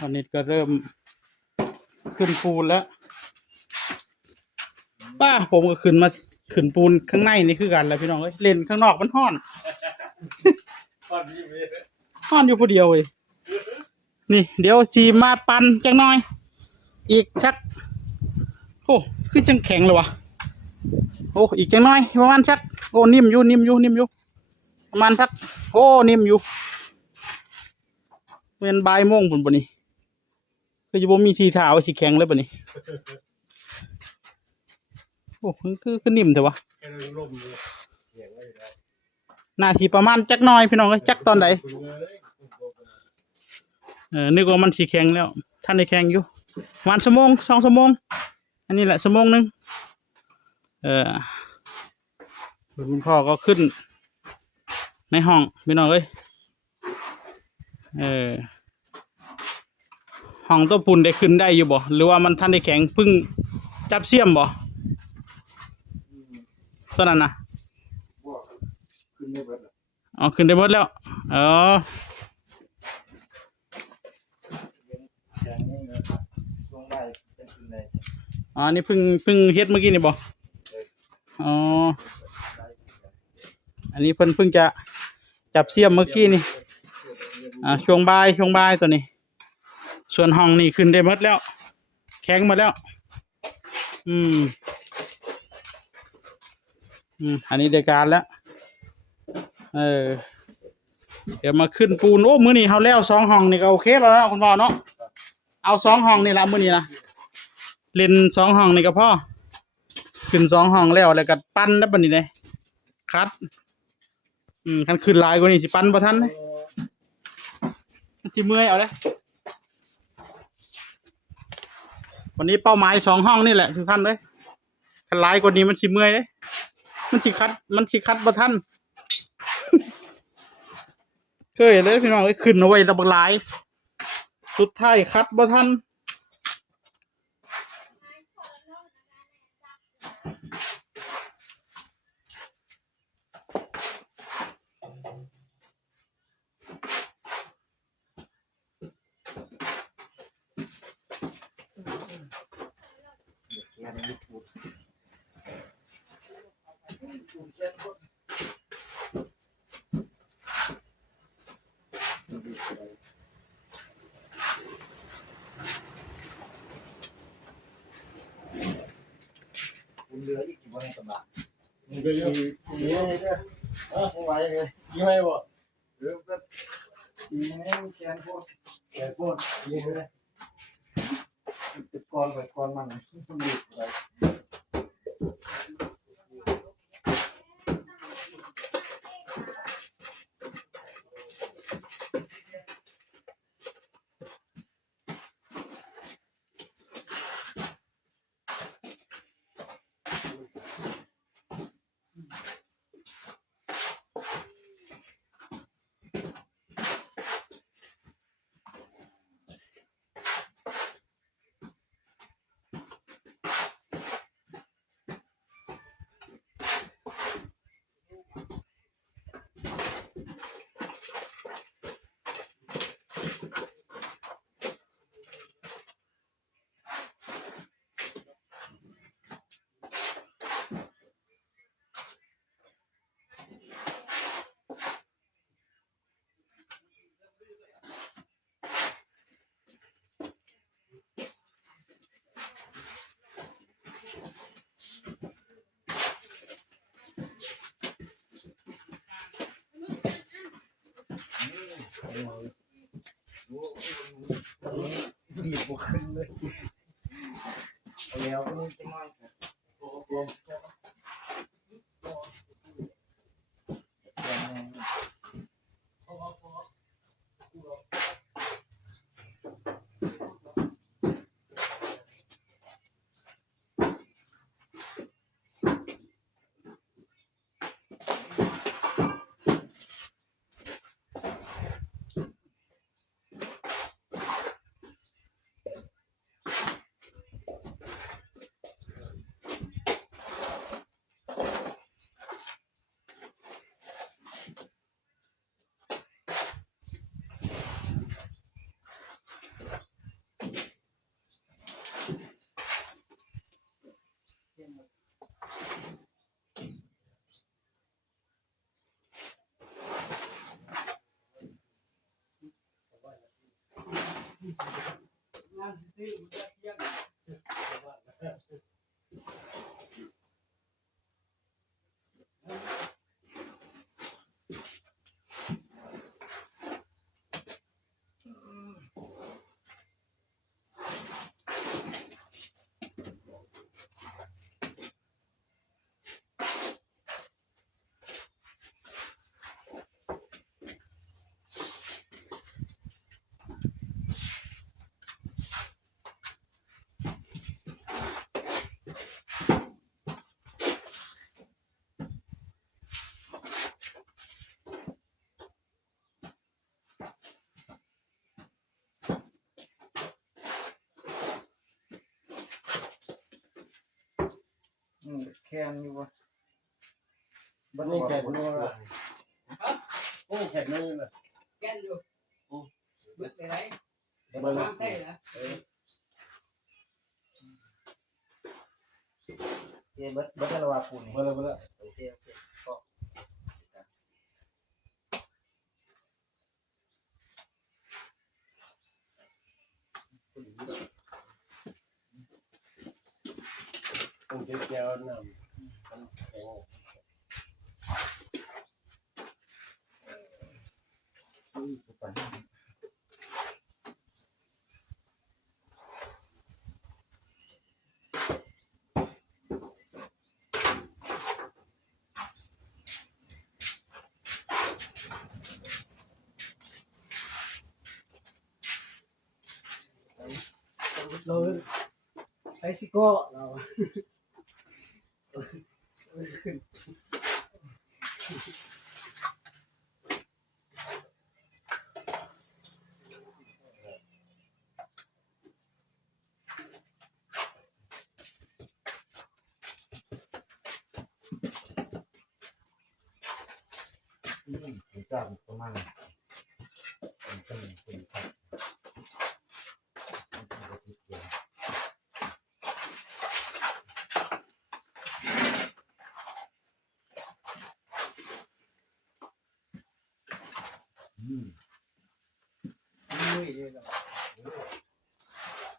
ตอนนี้ก็เริ่มขึ้นปูนแล้วป้าผมก็ขึ้นปูนข้างในนี่คือกันแหละพี่น้องเอ้ยเล่นข้างนอกมันฮ้อนฮ้อนอยู่ผู้เดียวเลยนี่เดี๋ยวสีมาปั่นจังหน่อยอีกชักโอ้คือจังแข็งเลยวะโอ้อีกจังหน่อยประมาณชักโอ้นิ่มอยู่ประมาณสักโอ้นิ่มอยู่เป็นบ่ายโมงปุ่นปุ่นนี่คือจะบ่มีทีท่าว่าสิแข็งเลยปุ่นนี่โอ้คือนิ่มเถอะวะน่าสิประมาณจักหน่อยพี่น้องเอ้ยจักตอนไหนนึกว่ามันสิแข็งแล้วท่านได้แข็งอยู่ประมาณ2 ชั่วโมงอันนี้แหละ1 ชั่วโมงคุณพ่อก็ขึ้นในห้องพี่น้องเอ้ยห้องตัวปุ่นได้ขึ้นได้อยู่บ่หรือว่ามันท่านได้แข็งพึ่งจับเสียมบ่ตัวนั้นนะอ๋อขึ้นได้หมดแล้วอ๋อนี่เพิ่งเฮ็ดเมื่อกี้นี่บ่อ๋ออันนี้เพิ่งจะจับเสียมเมื่อกี้นี่ช่วงบ่ายตัวนี้ส่วนห้องนี่ขึ้นได้หมดแล้วแข็งหมดแล้วอันนี้ได้การแล้วเดี๋ยวมาขึ้นปูนโอ้มื้อนี้เฮาแล้ว2 ห้องนี่ก็โอเคแล้วนะคุณพ่อเนาะเอา2 ห้องนี่ละมื้อนี้นะเล่น2 ห้องนี่ก็พอขึ้น2 ห้องแล้วก็ปั้นแล้วบัดนี้เลยคัดคันขึ้นหลายกว่านี้สิปั้นบ่ทันเลยมันสิเมื่อยเอาเลยวันนี้เป้าหมาย2 ห้องนี่แหละทุกท่านเลยคันหลายกว่านี้มันสิเมื่อยเลยมันสิคัดบ่ทันเคยเลยพี่น้องเอ้ยขึ้นเอาไว้ระบักหลายสุดท้ายคัดบ่ทันเหลืออีกกี่วันสำหรับเหลืออยู่นี่เนี่ยไม่ไหวเลยยังไงบ่เหลือก็ทีนี้แขนโคตรยิงเลยติดก้อนไปก้อนมันมันดีไปดีบวกขึ้นเลยแล้วก็จะมา แคนอยู่วะบ้าน นี่ นี่ แข แค่ กรู้ว่านี่แขกนี่เลย แก่นอยู่บึดไปไหน เบิ่ง น้ำใส่นะ เบิดระว่าปูน เบิ่งเบิ่ง โอเคก็ ต้องเกี่ยวน้ำมันแข็ง ไป เราไปซิโก้เรา จับประมาณเป็นครับ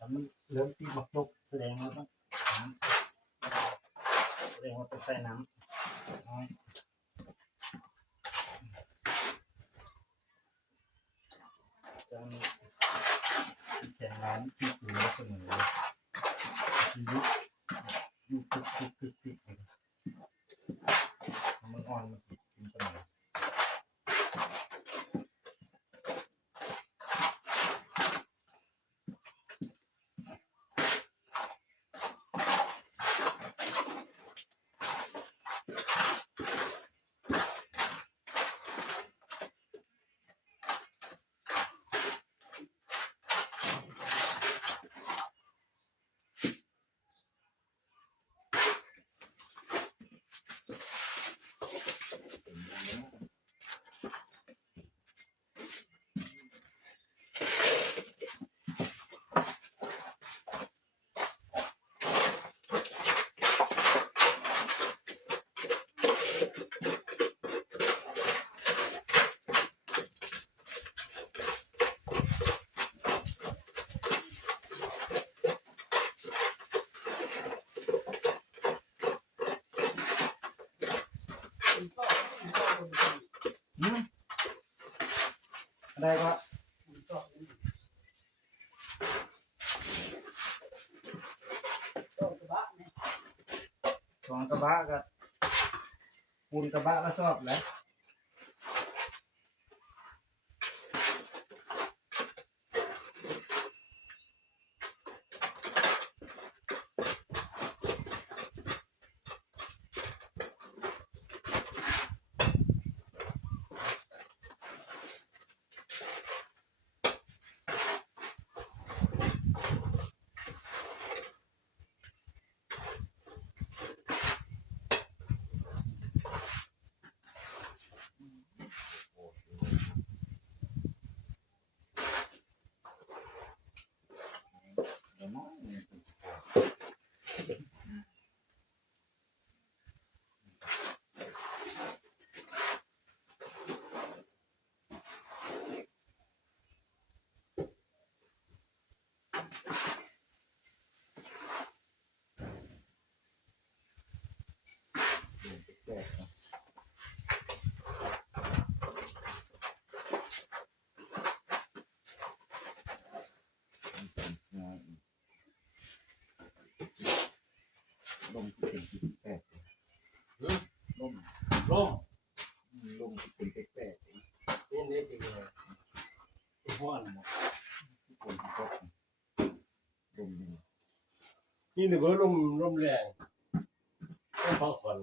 มันเริ่มตีบักจกแสดงว่าต้องแสดงว่าต้องใส่น้ำน้อยจังแข่งร้านที่อยู่แล้วเสมอชีวิตอยู่คึกมันอ่อนมันกินเสมอได้ก็สองกระบะกับปูนกระบะก็ชอบแหละลมเป็นแปลกลม ร่ม ลมเป็นแปลก นี่นี่จริงเลยห้อน ทุกคนที่ชอบลมนี่ นี่หรือว่าลมแรงต้องพักผ่อน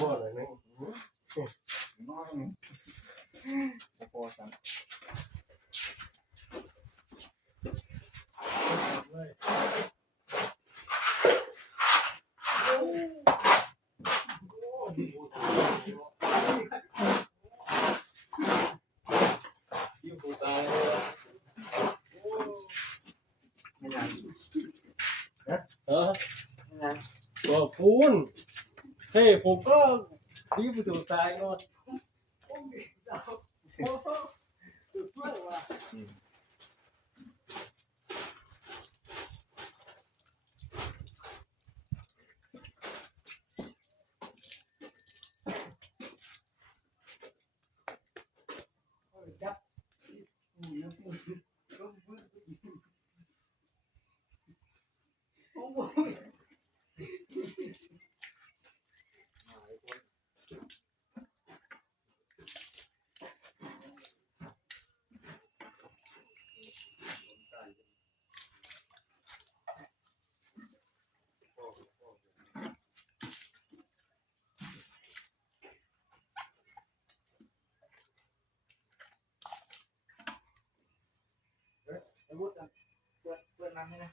บ่อเลยนะ น้อยพอสัน ปูนเฮ้ผมก็ดีประตูตายเนาะ จับเปิดน้ำให้นะ